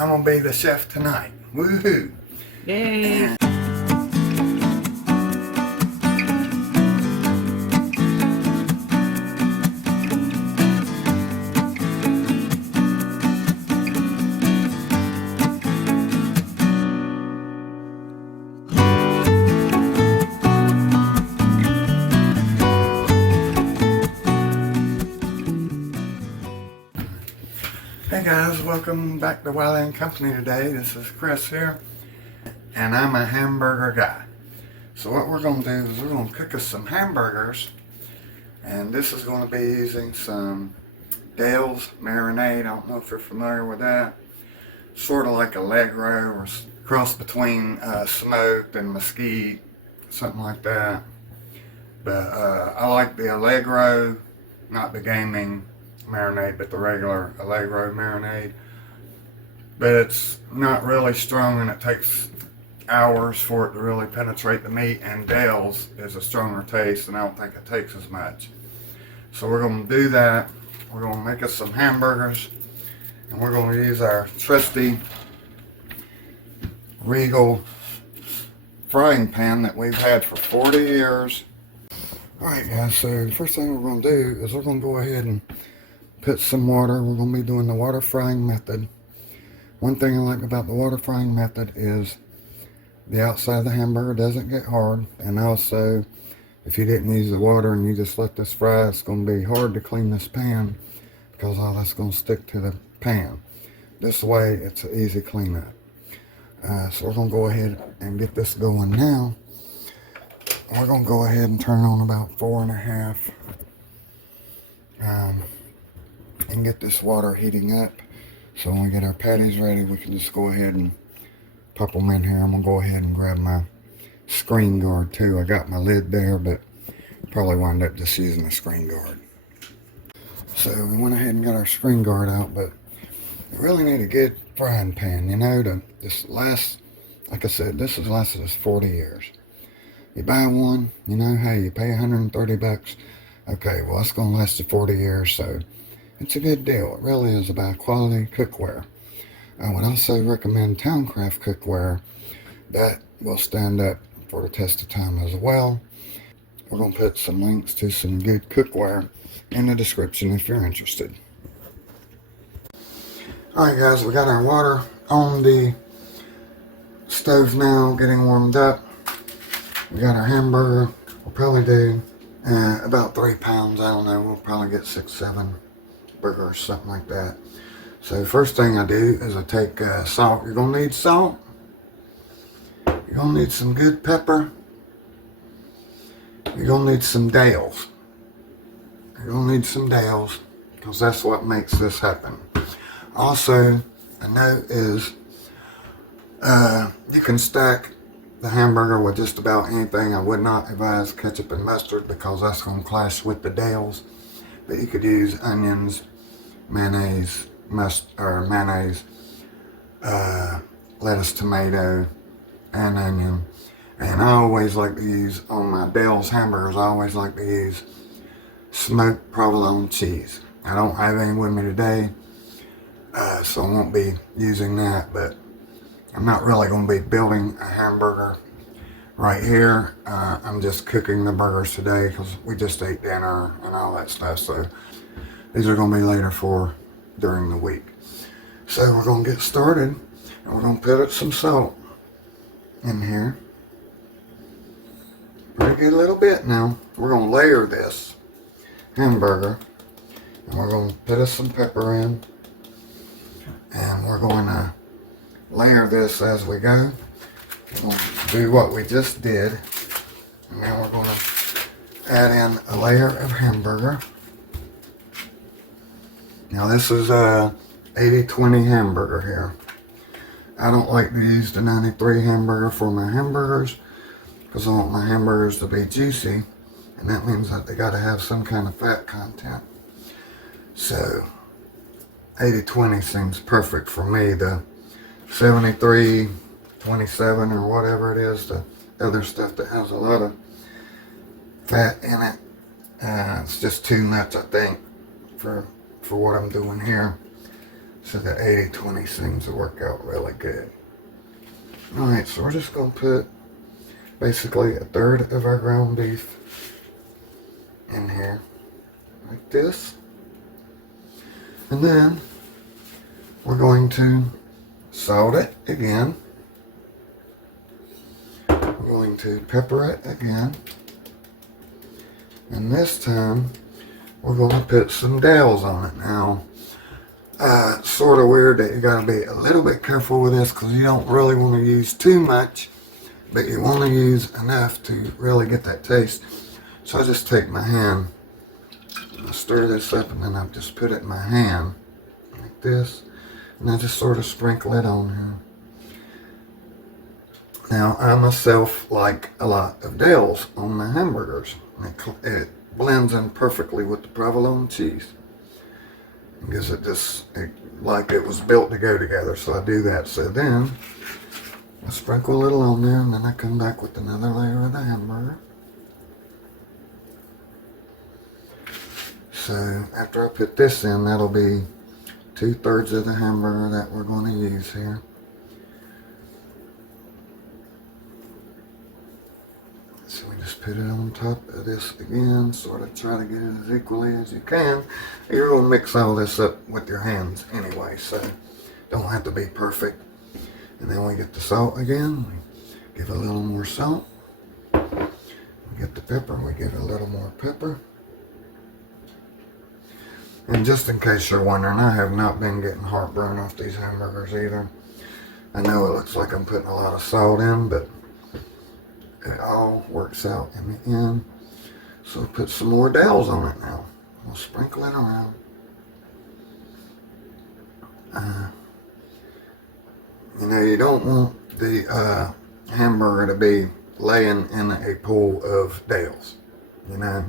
I'm gonna be the chef tonight. Woohoo! Yay! Hey guys, welcome back to Wiley Company today. This is Chris here, and I'm a hamburger guy. So what we're going to do is we're going to cook us some hamburgers, and this is going to be using some Dales Marinade. I don't know if you're familiar with that. Sort of like Allegro or cross between smoked and mesquite, something like that. But I like the Allegro, not the gaming marinade, but the regular Allegro marinade. But it's not really strong and it takes hours for it to really penetrate the meat, and Dale's is a stronger taste and I don't think it takes as much. So we're going to do that. We're going to make us some hamburgers, and we're going to use our trusty Regal frying pan that we've had for 40 years. Alright guys, so the first thing we're going to do is we're going to go ahead and put some water. We're going to be doing the water frying method. One thing I like about the water frying method is the outside of the hamburger doesn't get hard, and also if you didn't use the water and you just let this fry, it's going to be hard to clean this pan because all that's going to stick to the pan. This way it's an easy cleanup. So we're going to go ahead and get this going now. We're going to go ahead and turn on about 4.5 and get this water heating up. So when we get our patties ready, we can just go ahead and pop them in here. I'm going to go ahead and grab my screen guard too. I got my lid there, but probably wind up just using the screen guard. So we went ahead and got our screen guard out, but you really need a good frying pan, you know, to just last. Like I said, this has lasted us 40 years. You buy one, you know, hey, you pay 130 bucks. Okay, well, it's going to last you 40 years, so it's a good deal. It really is about quality cookware. I would also recommend Towncraft cookware. That will stand up for the test of time as well. We're going to put some links to some good cookware in the description if you're interested. Alright guys, we got our water on the stove now, getting warmed up. We got our hamburger. We'll probably do about 3 pounds. I don't know, we'll probably get 6-7 burgers, something like that. So first thing I do is I take salt. You're gonna need salt. You're gonna need some good pepper. You're gonna need some Dales. You're gonna need some Dales because that's what makes this happen. Also, a note is you can stack the hamburger with just about anything. I would not advise ketchup and mustard because that's going to clash with the Dales. But you could use onions, mayonnaise, lettuce, tomato, and onion. And I always like to use, on my Dales hamburgers, I always like to use smoked provolone cheese. I don't have any with me today, so I won't be using that, but I'm not really going to be building a hamburger right here. I'm just cooking the burgers today because we just ate dinner and all that stuff. So these are going to be later for during the week. So we're going to get started, and we're going to put some salt in here. Pretty good little bit now. We're going to layer this hamburger, and we're going to put us some pepper in, and we're going to layer this as we go. We'll do what we just did, and now we're going to add in a layer of hamburger. Now this is a 80-20 hamburger here. I don't like to use the 93 hamburger for my hamburgers because I want my hamburgers to be juicy, and that means that they got to have some kind of fat content. So 80-20 seems perfect for me. The 73, 27 or whatever it is, the other stuff that has a lot of fat in it, it's just too much, I think, for what I'm doing here. So the 80-20 seems to work out really good. Alright, so we're just going to put basically a third of our ground beef in here, like this. And then we're going to salt it again. We're going to pepper it again. And this time we're going to put some Dales on it. Now, it's sort of weird that you got to be a little bit careful with this because you don't really want to use too much, but you want to use enough to really get that taste. So I just take my hand, I stir this up, and then I just put it in my hand like this, and I just sort of sprinkle it on here. Now, I myself like a lot of Dales on my hamburgers. It blends in perfectly with the provolone cheese. It gives it this, like it was built to go together, so I do that. So then, I sprinkle a little on there, and then I come back with another layer of the hamburger. So, after I put this in, that'll be 2/3 of the hamburger that we're going to use here. So we just put it on top of this again, sort of try to get it as equally as you can. You're going to mix all this up with your hands anyway, so don't have to be perfect. And then we get the salt again, we give a little more salt. We get the pepper, we give it a little more pepper. And just in case you're wondering, I have not been getting heartburn off these hamburgers either. I know it looks like I'm putting a lot of salt in, but it all works out in the end. So put some more Dales on it now. We'll sprinkle it around. You know, you don't want the hamburger to be laying in a pool of Dales. You know,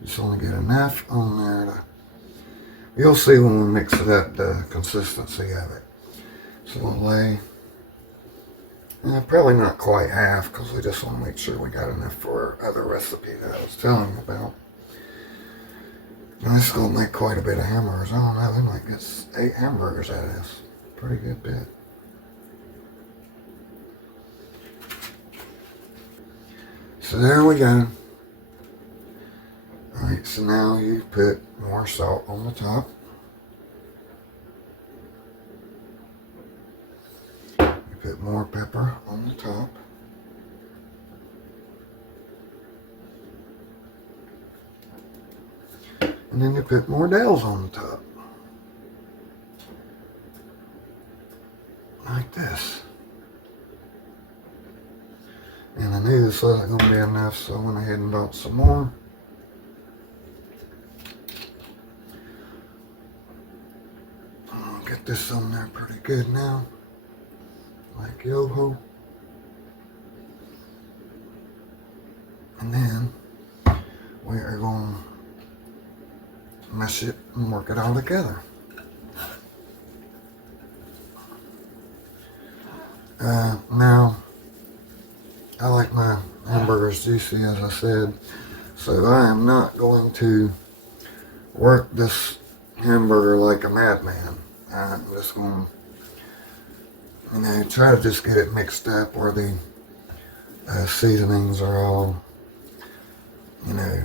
you just want to get enough on there to, you'll see when we mix it up the consistency of it. So we'll lay, probably not quite half because we just want to make sure we got enough for our other recipe that I was telling you about. Now this is going to make quite a bit of hamburgers. I don't know, they might get 8 hamburgers out of this. Pretty good bit. So there we go. Alright, so now you put more salt on the top. You put more pepper on the top. And then you put more Dales on the top. Like this. And I knew this wasn't going to be enough, so I went ahead and bought some more. I'll get this on there pretty good now. Like yo-ho. And then we are going to mesh it and work it all together. Now, I like my hamburgers juicy, as I said, so I am not going to work this hamburger like a madman. I'm just going to, you know, try to just get it mixed up where the seasonings are all, you know,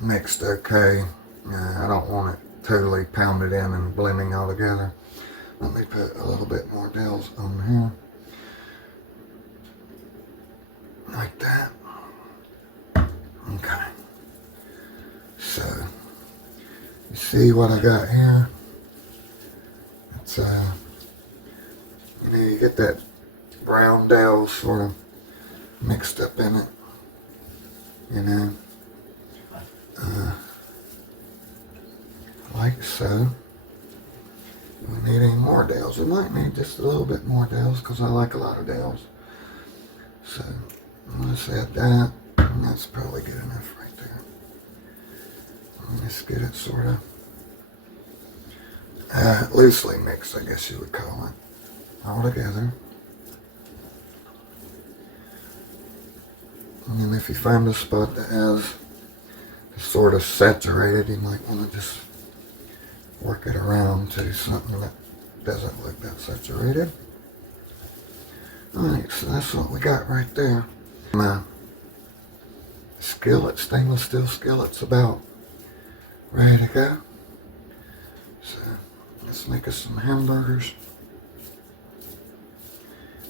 mixed okay. I don't want it totally pounded in and blending all together. Let me put a little bit more Dales on here. Like that. Okay. So, you see what I got here? It's, you know, you get that brown Dales sort of mixed up in it. You know. Like so. We need any more Dales. We might need just a little bit more Dales because I like a lot of Dales. So, let's add that, and that's probably good enough right there. Let's get it sort of loosely mixed, I guess you would call it, all together. And then if you find a spot that has sort of saturated, you might want to just work it around to something that doesn't look that saturated. Alright, so that's what we got right there. My skillet, stainless steel skillet's about ready to go. So let's make us some hamburgers.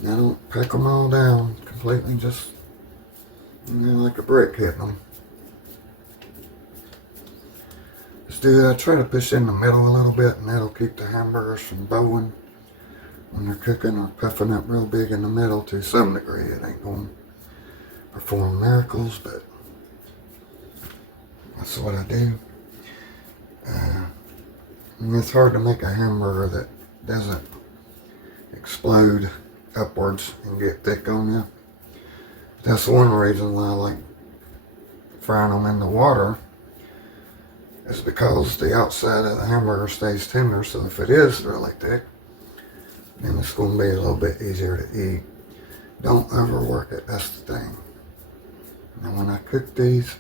Now don't pack them all down completely, just like a brick hitting them. Just do that. Try to push in the middle a little bit, and that'll keep the hamburgers from bowing when they're cooking or puffing up real big in the middle to some degree. It ain't going to perform miracles, but that's what I do. And it's hard to make a hamburger that doesn't explode upwards and get thick on you. That's one reason why I like frying them in the water, is because the outside of the hamburger stays tender. So if it is really thick, then it's going to be a little bit easier to eat. Don't overwork it, that's the thing. And when I cook these,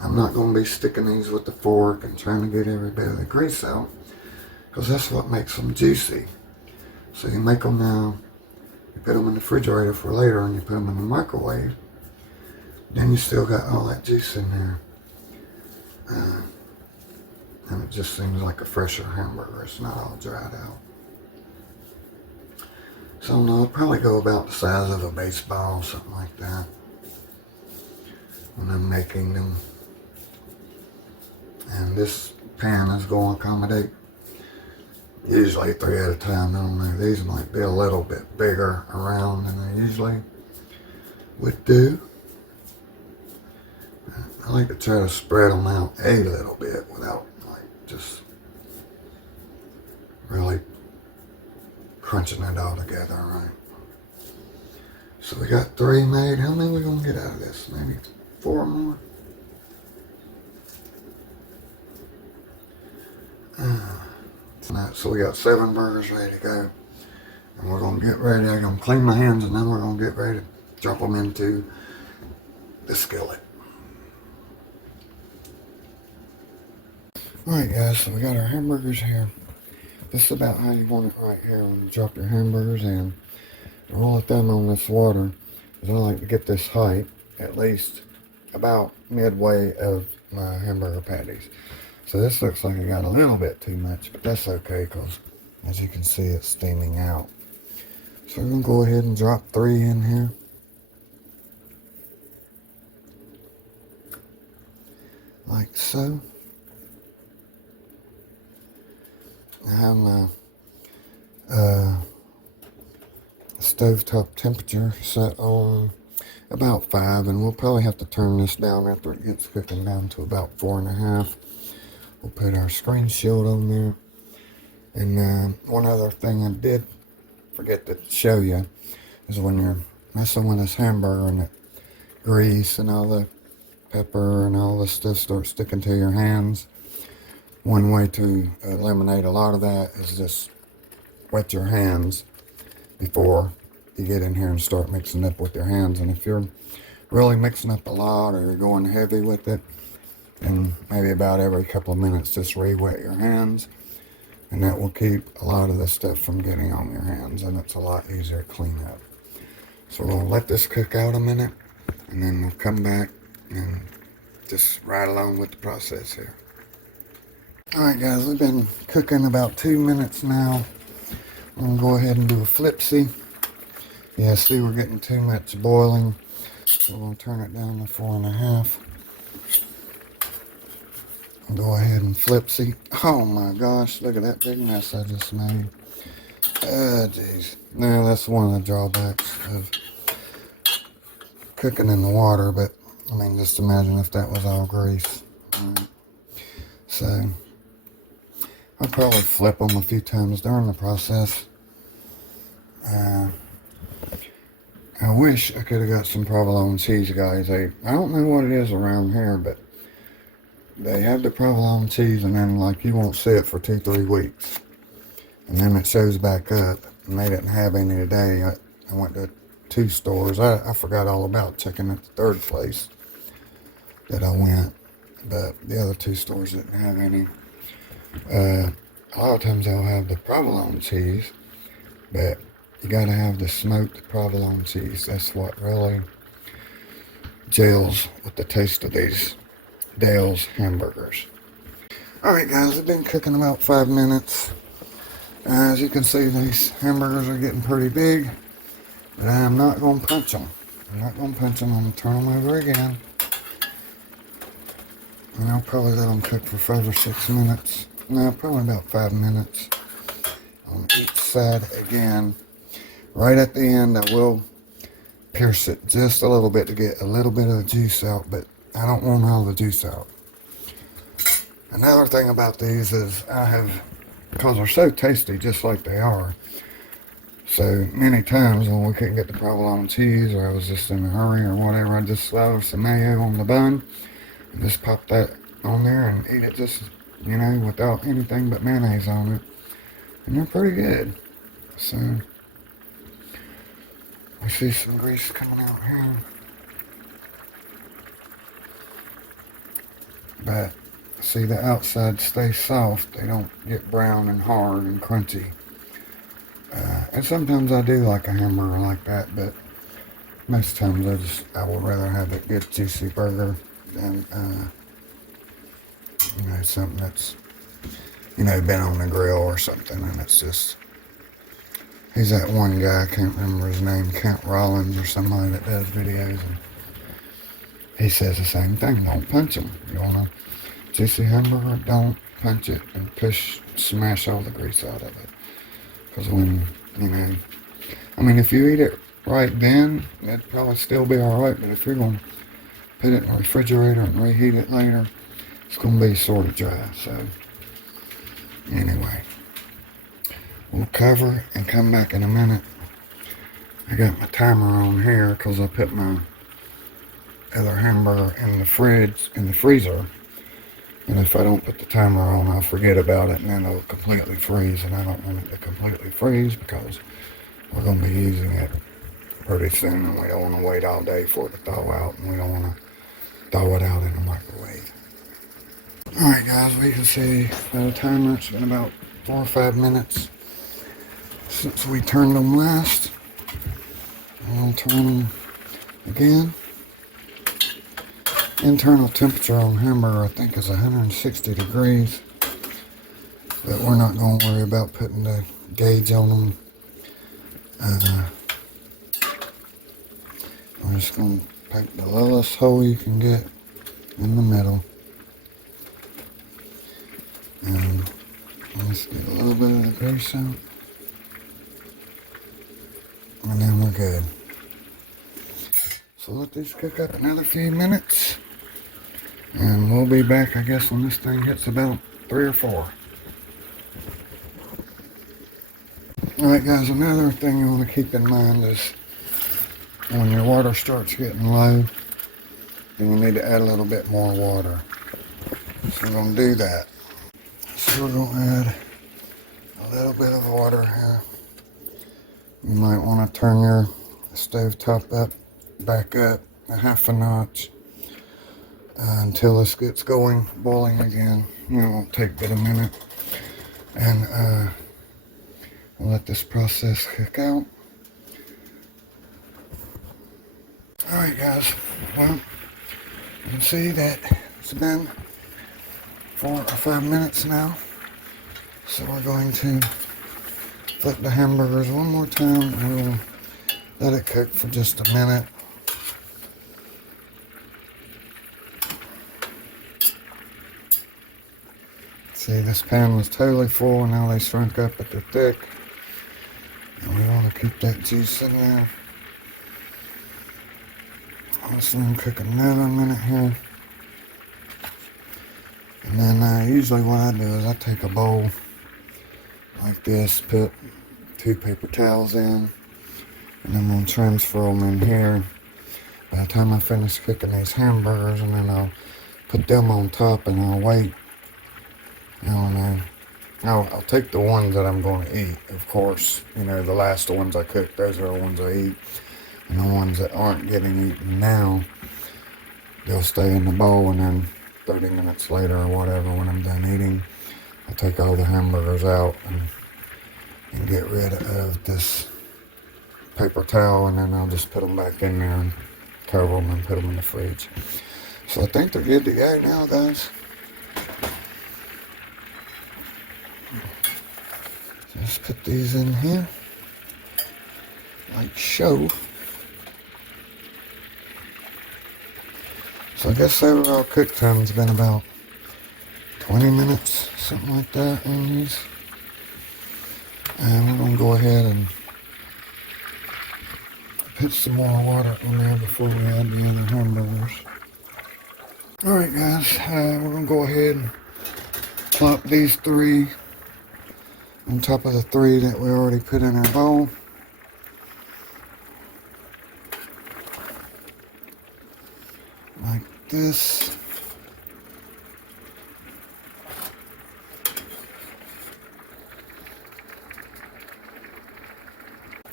I'm not going to be sticking these with the fork and trying to get every bit of the grease out, because that's what makes them juicy. So you make them now, you put them in the refrigerator for later, and you put them in the microwave. Then you still got all that juice in there. And it just seems like a fresher hamburger. It's not all dried out. So no, I'll probably go about the size of a baseball, something like that, when I'm making them. And this pan is going to accommodate usually 3 at a time. I don't know, these might be a little bit bigger around than I usually would do. I like to try to spread them out a little bit without just really crunching it all together, right? So we got 3 made. How many are we gonna get out of this? Maybe 4 more? So we got 7 burgers ready to go. And we're gonna get ready. I'm gonna clean my hands, and then we're gonna get ready to drop them into the skillet. Alright guys, so we got our hamburgers here. This is about how you want it right here when you drop your hamburgers in. The rule of thumb on this water is I like to get this height at least about midway of my hamburger patties. So this looks like it got a little bit too much, but that's okay, because as you can see, it's steaming out. So we're going to go ahead and drop 3 in here. Like so. I have my stovetop temperature set on about 5, and we'll probably have to turn this down after it gets cooking down to about 4.5. We'll put our screen shield on there. And one other thing I did forget to show you is when you're messing with this hamburger and the grease and all the pepper and all this stuff starts sticking to your hands, one way to eliminate a lot of that is just wet your hands before you get in here and start mixing up with your hands. And if you're really mixing up a lot, or you're going heavy with it, and maybe about every couple of minutes just re-wet your hands, and that will keep a lot of the stuff from getting on your hands, and it's a lot easier to clean up. So we'll let this cook out a minute, and then we'll come back and just ride along with the process here. Alright guys, we've been cooking about 2 minutes now. I'm going to go ahead and do a flipsy. Yeah, see, we're getting too much boiling. So we're going to turn it down to 4.5. Go ahead and flipsy. Oh my gosh, look at that big mess I just made. Oh jeez. Now that's one of the drawbacks of cooking in the water, but I mean, just imagine if that was all grease. So I'll probably flip them a few times during the process. I wish I could have got some provolone cheese, guys. I don't know what it is around here, but they have the provolone cheese, and then like you won't see it for 2-3 weeks, and then it shows back up. And they didn't have any today. I went to 2 stores. I forgot all about checking at the 3rd place that I went, but the other 2 stores didn't have any. A lot of times they'll have the provolone cheese, but you gotta have the smoked provolone cheese. That's what really gels with the taste of these Dales hamburgers. Alright guys, I've been cooking about 5 minutes. As you can see, these hamburgers are getting pretty big, but I'm not going to punch them. I'm not going to punch them. I'm going to turn them over again. And I'll probably let them cook for 5 or 6 minutes. No, probably about 5 minutes on each side again. Right at the end, I will pierce it just a little bit to get a little bit of the juice out, but I don't want all the juice out. Another thing about these is because they're so tasty just like they are, so many times when we couldn't get the provolone cheese or I was just in a hurry or whatever, I just slathered some mayo on the bun and just pop that on there and eat it just, you know, without anything but mayonnaise on it. And they're pretty good. So, I see some grease coming out here. But see, the outside stays soft. They don't get brown and hard and crunchy. And sometimes I do like a hamburger like that, but most times I would rather have a good juicy burger than you know, something that's, you know, been on the grill or something, and it's just, he's that one guy, I can't remember his name, Kent Rollins or somebody that does videos, and he says the same thing. Don't punch them. You want a juicy hamburger, don't punch it and smash all the grease out of it. Because when, you know, I mean, if you eat it right then, it'd probably still be alright, but if you're going to put it in the refrigerator and reheat it later, it's going to be sort of dry. So, anyway, we'll cover and come back in a minute. I got my timer on here because I put my other hamburger in the freezer, and if I don't put the timer on, I'll forget about it and then it'll completely freeze, and I don't want it to completely freeze because we're going to be using it pretty soon, and we don't want to wait all day for it to thaw out, and we don't want to thaw it out in the microwave. Alright guys, we can see by the timer it's been about 4 or 5 minutes since we turned them last. I'll turn them again. Internal temperature on hamburger I think is 160 degrees, but we're not going to worry about putting the gauge on them. We're just going to pick the lowest hole you can get in the middle, and let's get a little bit of the grease out, and then we're good. So let these cook up another few minutes, and we'll be back, I guess, when this thing hits about 3 or 4. Alright guys, another thing you want to keep in mind is when your water starts getting low, then you need to add a little bit more water. So we're going to do that. So we're going to add a little bit of water here. You might want to turn your stove top back up a half a notch until this gets going, boiling again. It won't take but a minute, and we'll let this process cook out. Alright guys, well, you can see that it's been 4 or 5 minutes now, so we're going to flip the hamburgers one more time and we'll let it cook for just a minute. See, this pan was totally full and now they shrunk up, but they're thick. And we want to keep that juice in there. Let's let them cook another minute here. And then usually what I do is I take a bowl like this, put 2 paper towels in, and I'm going to transfer them in here. By the time I finish cooking these hamburgers, and then I'll put them on top and I'll wait. I'll take the ones that I'm going to eat, of course. You know, the last ones I cook, those are the ones I eat. And the ones that aren't getting eaten now, they'll stay in the bowl, and then 30 minutes later or whatever, when I'm done eating, I'll take all the hamburgers out and get rid of this paper towel, and then I'll just put them back in there and cover them and put them in the fridge. So I think they're good to go now, guys. Just put these in here, like so. So I guess the overall cook time's been about 20 minutes, something like that on these. And we're gonna go ahead and put some more water in there before we add the other hamburgers. Alright guys, we're gonna go ahead and plop these 3 on top of the 3 that we already put in our bowl. Like this.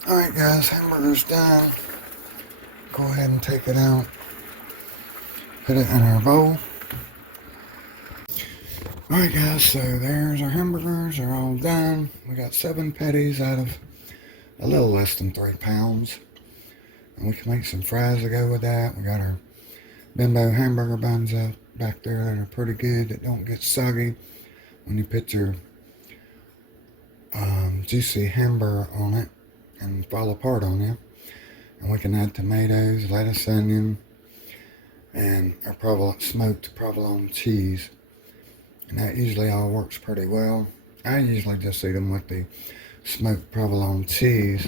Alright guys, hamburger's done. Go ahead and take it out. Put it in our bowl. Alright guys, so there's our hamburgers. They're all done. We got 7 patties out of a little less than 3 pounds. And we can make some fries to go with that. We got our bimbo hamburger buns up back there that are pretty good, that don't get soggy when you put your juicy hamburger on it and fall apart on you. And we can add tomatoes, lettuce, onion, and our smoked provolone cheese. And that usually all works pretty well. I usually just eat them with the smoked provolone cheese.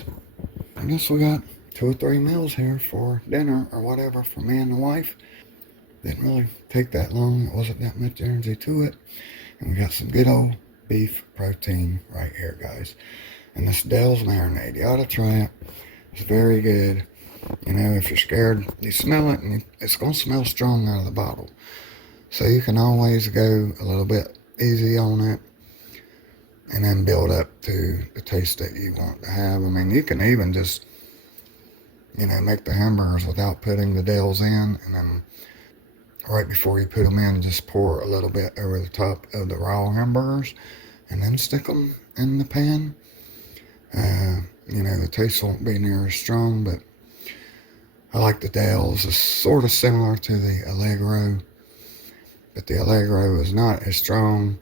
I guess we got 2 or 3 meals here for dinner or whatever for me and the wife. Didn't really take that long. It wasn't that much energy to it. And we got some good old beef protein right here, guys. And this Dales Marinade, you ought to try it. It's very good. You know, if you're scared, you smell it, and it's going to smell strong out of the bottle. So you can always go a little bit easy on it and then build up to the taste that you want to have. I mean, you can even just, you know, make the hamburgers without putting the Dales in, and then right before you put them in, just pour a little bit over the top of the raw hamburgers and then stick them in the pan. You know, the taste won't be near as strong, but I like the Dales. It's sort of similar to the Allegro, but the Allegro is not as strong,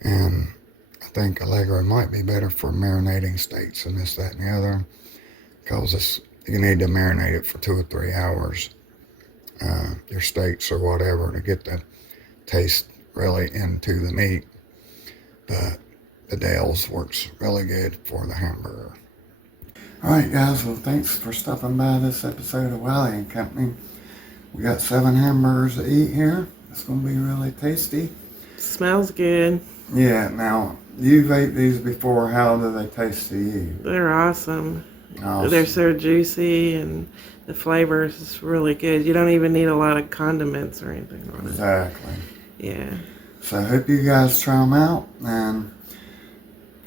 and I think Allegro might be better for marinating steaks and this, that, and the other, because you need to marinate it for 2 or 3 hours, your steaks or whatever, to get the taste really into the meat. But the Dales works really good for the hamburger. Alright guys, well thanks for stopping by this episode of Wiley Company. We got 7 hamburgers to eat here. It's going to be really tasty. Smells good. Yeah, now, you've ate these before. How do they taste to you? They're awesome. They're so juicy, and the flavor is really good. You don't even need a lot of condiments or anything on it. Exactly. Yeah. So I hope you guys try them out, and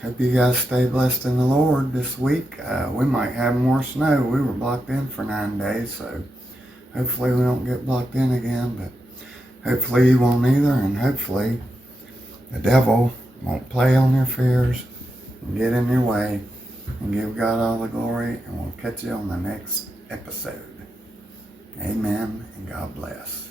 hope you guys stay blessed in the Lord this week. We might have more snow. We were blocked in for 9 days, so hopefully we don't get blocked in again, but hopefully you won't either, and hopefully the devil won't play on your fears and get in your way, and give God all the glory, and we'll catch you on the next episode. Amen, and God bless.